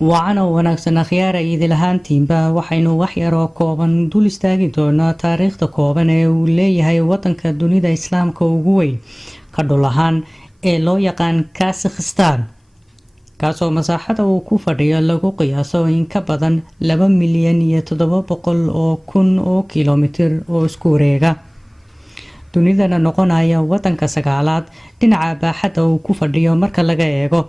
وعنا wanaagsan akhyaara idil ahaantiinba waxaynu wax yar oo kooban dul istaagi doonaa taariikhda kooban ee uu leeyahay wadanka dunida islaamka ugu weyn ka dhul ahaan ee loo yaqaan Kazakhstan kaasoo masaaxada uu ku fadhiyo lagu qiyaaso in ka badan 2,700,000 oo kiiloomitir oo isku wareega dunidana noqonaya wadanka sagaalaad dhinaca baaxadda uu ku fadhiyo marka laga eego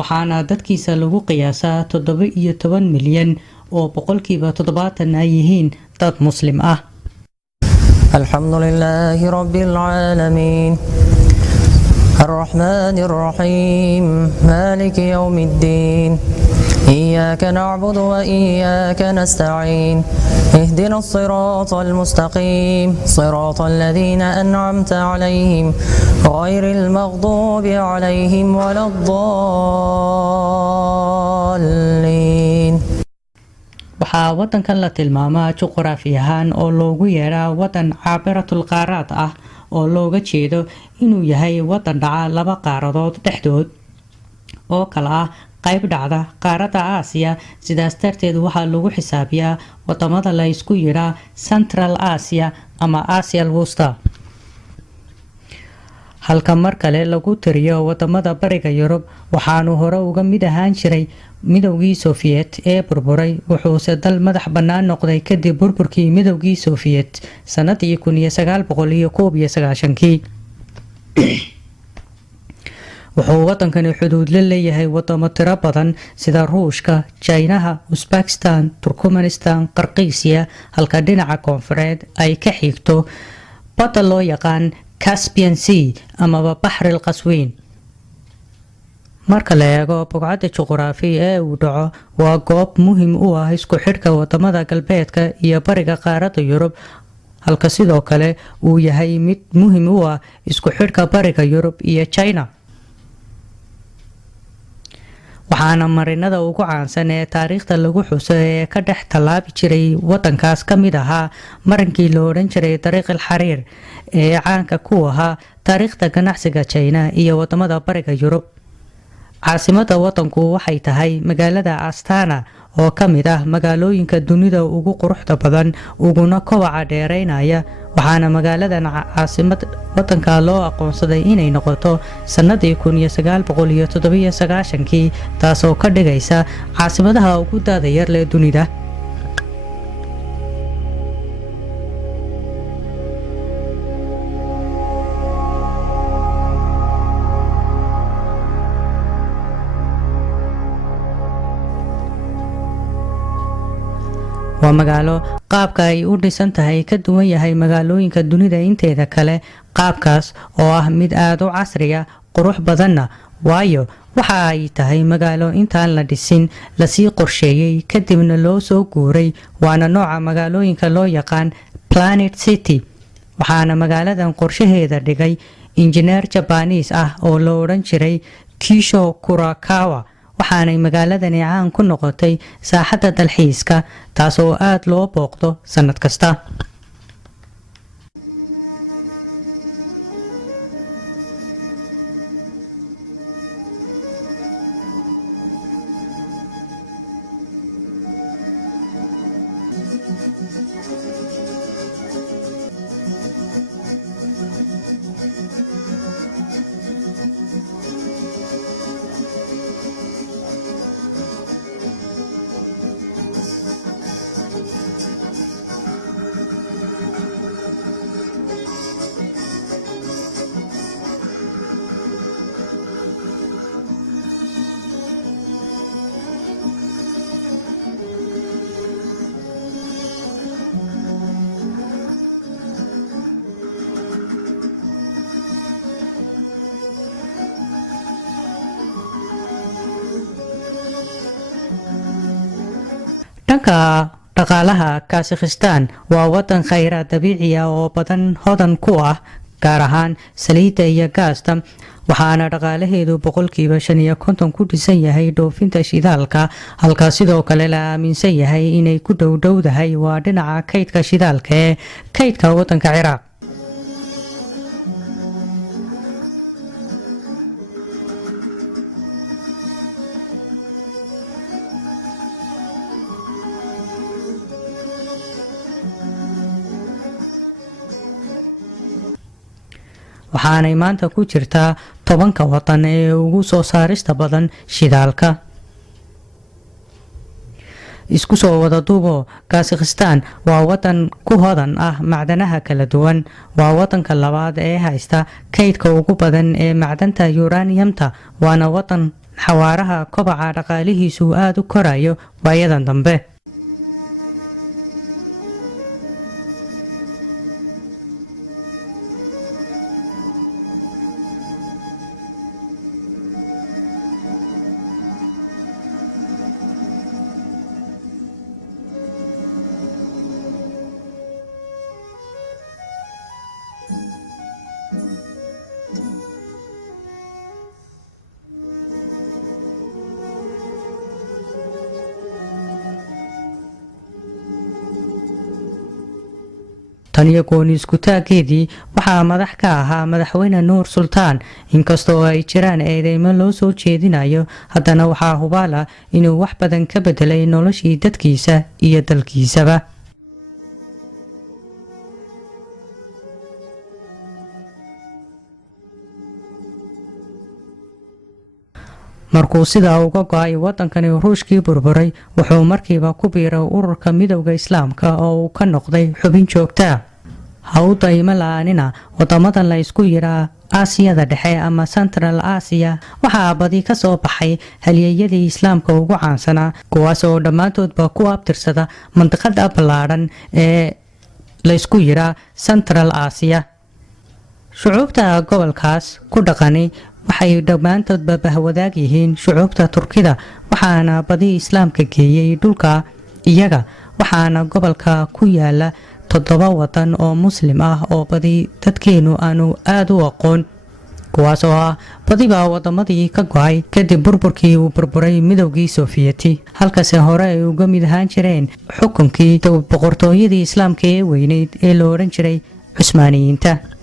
waxaana dadkiisa lagu qiyaasaa 17 milyan oo boqolkiiba 70 ay yihiin dad muslim ah. Alhamdulillahi rabbil alamin الرحمن الرحيم مالك يوم الدين إياك نعبد وإياك نستعين اهدنا الصراط المستقيم صراط الذين أنعمت عليهم غير المغضوب عليهم ولا الضالين. waxaa wadankan la tilmaamaa juqraafi ahaan oo loogu yeeraa wadan caabiratul qaaraad ah oo looga jeedo inuu yahay wadan dhaca laba qaaradood dhexdood oo kala ah qayb dhacda qaaradda Aasiya sidaas darteed waxaa lagu xisaabiyaa wadamada la isku yiraa Central Asia ama Asia Wusta halka mar kale lagu tiriyo wadamada bariga Yurub waxaanu hore uga mid ahaan jiray midowgii Soviet ee burburay wuxuuse dal madax bannaan noqday kadib burburkii midowgii Soviet sanadii 1991 wuxuu wadankani xuduud la leeyahay wadamo tiro badan sida Ruushka, China, Uzbekistan, Turkmenistan, Qirghiziya halka dhinaca koonfureed ay ka xigto badda loo yaqaan Caspian Sea ama Bahrul Qaswiin. marka la eego bogcadda juqraafi ee uu dhaco waa goob muhiim u ah isku xidhka wadamada galbeedka iyo bariga qaaradda Yurub halka sidoo kale uu yahay mid muhiim u ah isku xidhka bariga Yurub iyo China. waxaana marinada ugu caansan ee taariikhda lagu xuso ee ka dhex talaabi jiray wadankaas ka mid ahaa marinkii loo odhan jiray dariiq al-Xariir ee caanka ku ahaa taariikhda ganacsiga China iyo wadamada bariga Yurub. caasimada wadanku waxay tahay magaalada Astana oo ka mid ah magaalooyinka dunida ugu quruxda badan uguna kobaca dheereynaya waxaana magaaladan caasimad wadanka loo aqoonsaday inay noqoto sanadii 1997 taasoo ka dhigaysa caasimadaha ugu daada yar leh dunida. waa magaalo qaabka ay u dhisan tahay ka duwan yahay magaalooyinka dunida inteeda kale qaabkaas oo ah mid aad u casriya qurux badanna waayo waxa ay tahay magaalo intaan la dhisin la sii qorsheeyay kadibna loo soo guuray waana nooca magaalooyinka loo yaqaan Planet City waxaana magaaladan qorshaheeda dhigay injineer Japanese ah oo la odhan jiray Kisho Kurakawa waxaanay magaaladani caan ku noqotay saaxadda dalxiiska taasoo aad loo booqdo sanad kasta. dhanka dhaqaalaha Kazakhstan waa wadan khayraad dabiici ah oo badan hodan ku ah gaar ahaan saliidda iyo gaasta waxaana dhaqaalaheedu boqolkiiba 55 ku dhisan yahay dhoofinta shidaalka, halka sidoo kale la aaminsan yahay inay ku dhowdahay waa dhinaca kaydka shidaalka ee kaydka wadanka Ciraaq. waxaanay maanta ku jirtaa 10 wadan ee ugu soo saarista badan shidaalka. isku soo wada duubo, Kazakhstan waa wadan ku hodan ah macdanaha kala duwan, waa wadanka labaad ee haysta kaydka ugu badan ee macdanta uraniumta, waana wadan xawaaraha kobaca dhaqaalihiisu aad u korayo waayadan dambe. taniyo gooni isku taageedii waxaa madax ka ahaa madaxweyne Nuur Sultaan. inkastoo ay jiraan eedeymo loo soo jeedinayo, haddana waxaa hubaala inuu wax badan ka bedelay noloshii dadkiisa iyo dalkiisaba. markuu sidaa uga go'ay wadankani Ruushkii burburay, wuxuu markiiba ku biiray ururka midowga Islaamka oo uu ka noqday xubin joogta. hawda ima la'aanina wadamadan la isku yiraa Aasiyada Dhexe ama Central Asia waxaa badi ka soo baxay halyeeyadii Islaamka ugu caansanaa, kuwaas oo dhammaantoodba ku abtirsada mantiqada ballaaran ee la isku yiraa Central Asia. shucuubta gobolkaas ku dhaqani waxay dhammaantoodba bahwadaag yihiin shucuubta Turkida, waxaana badi Islaamka geeyay dhulka iyaga, waxaana gobolka ku yaala 7 wadan oo muslim ah oo badi dadkeenu aanu aad u aqoon, kuwaas oo ah badiba wadamadii ka go'ay kadib burburkii uu burburay midowgii Sofiyeeti, halkaas hore ay uga mid ahaan jireen xukunkii boqortooyadii Islaamka ee weyneyd ee la oran jiray Cusmaaniyiinta.